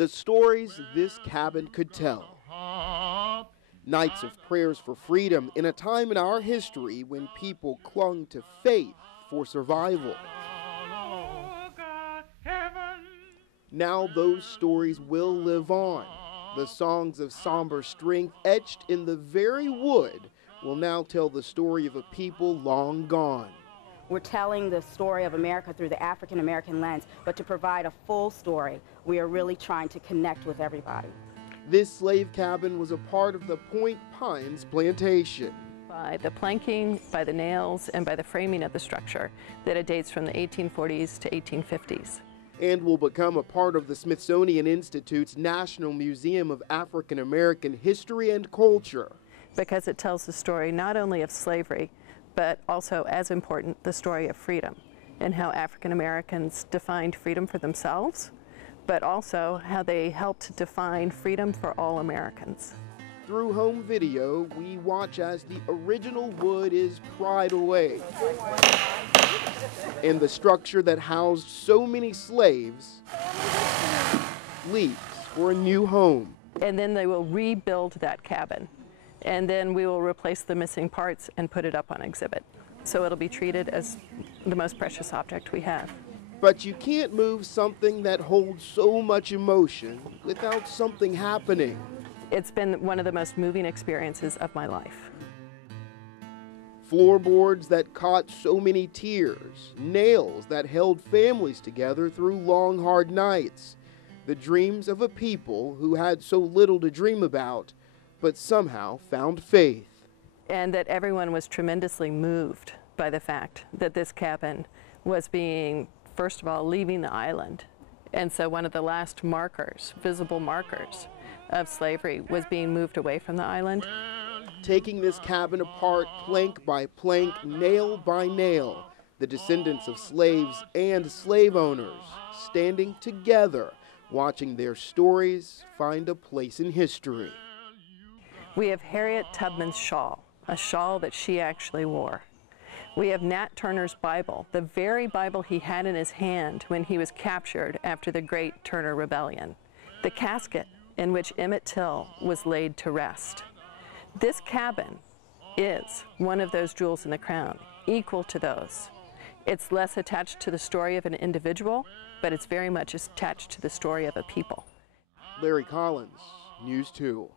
The stories this cabin could tell. Nights of prayers for freedom in a time in our history when people clung to faith for survival. Now those stories will live on. The songs of somber strength etched in the very wood will now tell the story of a people long gone. We're telling the story of America through the African American lens, but to provide a full story, we are really trying to connect with everybody. This slave cabin was a part of the Point Pines plantation. By the planking, by the nails, and by the framing of the structure, that it dates from the 1840s to 1850s. And will become a part of the Smithsonian Institute's National Museum of African American History and Culture. Because it tells the story not only of slavery, but also, as important, the story of freedom and how African Americans defined freedom for themselves, but also how they helped define freedom for all Americans. Through home video, we watch as the original wood is pried away. And the structure that housed so many slaves leaves for a new home. And then they will rebuild that cabin. And then we will replace the missing parts and put it up on exhibit. So it'll be treated as the most precious object we have. But you can't move something that holds so much emotion without something happening. It's been one of the most moving experiences of my life. Floorboards that caught so many tears, nails that held families together through long, hard nights, the dreams of a people who had so little to dream about, but somehow found faith. And that everyone was tremendously moved by the fact that this cabin was being, first of all, leaving the island. And so one of the last markers, visible markers of slavery, was being moved away from the island. Taking this cabin apart plank by plank, nail by nail, the descendants of slaves and slave owners standing together, watching their stories find a place in history. We have Harriet Tubman's shawl, a shawl that she actually wore. We have Nat Turner's Bible, the very Bible he had in his hand when he was captured after the Great Turner Rebellion. The casket in which Emmett Till was laid to rest. This cabin is one of those jewels in the crown, equal to those. It's less attached to the story of an individual, but it's very much attached to the story of a people. Larry Collins, News 2.